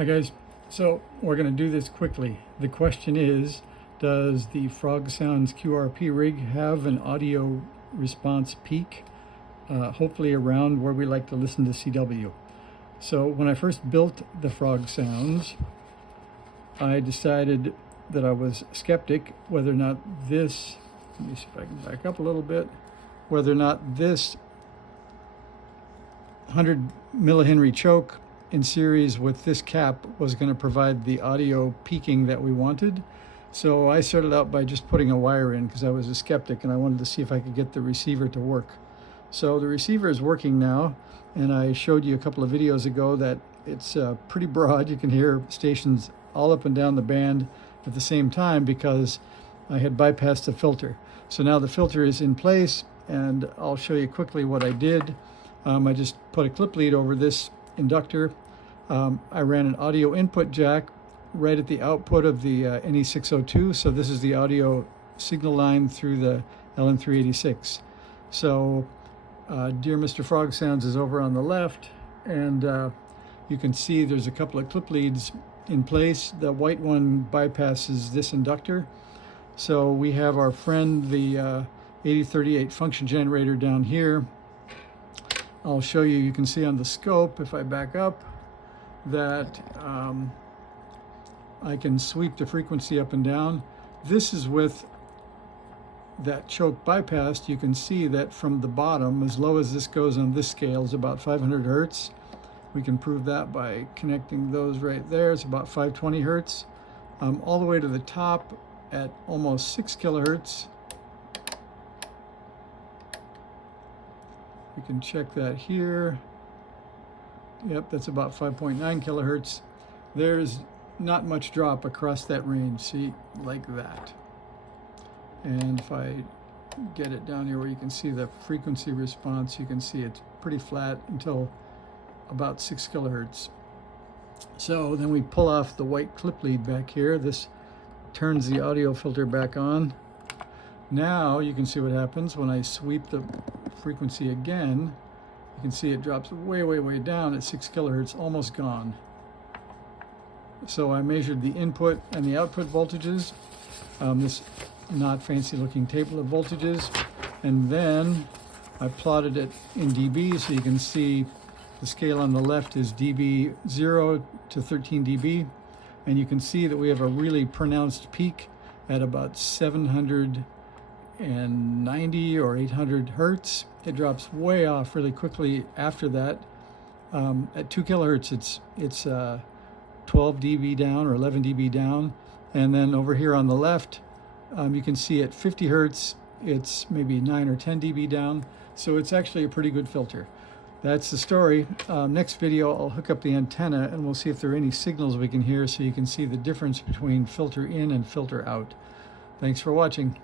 Hi guys, so we're going to do this quickly. The question is, does the Frog Sounds QRP rig have an audio response peak, hopefully around where we like to listen to CW? So when I first built the Frog Sounds, I decided that I was skeptic whether or not this, let me see if I can back up a little bit, whether or not this 100 millihenry choke in series with this cap was going to provide the audio peaking that we wanted. So I started out by just putting a wire in because I was a skeptic and I wanted to see if I could get the receiver to work. So the receiver is working now, and I showed you a couple of videos ago that it's pretty broad. You can hear stations all up and down the band at the same time because I had bypassed the filter. So now the filter is in place, and I'll show you quickly what I did. I just put a clip lead over this inductor. I ran an audio input jack right at the output of the NE602. So this is the audio signal line through the LM386. So Dear Mr. Frog Sounds is over on the left, and you can see there's a couple of clip leads in place. The white one bypasses this inductor. So we have our friend, the 8038 function generator down here. I'll show you, you can see on the scope, if I back up, that I can sweep the frequency up and down. This is with that choke bypassed. You can see that from the bottom, as low as this goes on this scale, is about 500 hertz. We can prove that by connecting those right there. It's about 520 hertz. All the way to the top at almost 6 kilohertz. We can check that here. Yep, that's about 5.9 kilohertz. There's not much drop across that range, see, like that. And if I get it down here where you can see the frequency response, you can see it's pretty flat until about 6 kilohertz. So then we pull off the white clip lead back here. This turns the audio filter back on. Now you can see what happens when I sweep the frequency again. You can see it drops way, way, way down at 6 kilohertz, almost gone. So I measured the input and the output voltages, this not fancy looking table of voltages, and then I plotted it in dB, so you can see the scale on the left is dB 0 to 13 dB, and you can see that we have a really pronounced peak at about 790 or 800 hertz. It drops way off really quickly after that. At 2 kilohertz, it's 12 dB down or 11 dB down. And then over here on the left, you can see at 50 hertz, it's maybe 9 or 10 dB down. So it's actually a pretty good filter. That's the story. Next video, I'll hook up the antenna and we'll see if there are any signals we can hear so you can see the difference between filter in and filter out. Thanks for watching.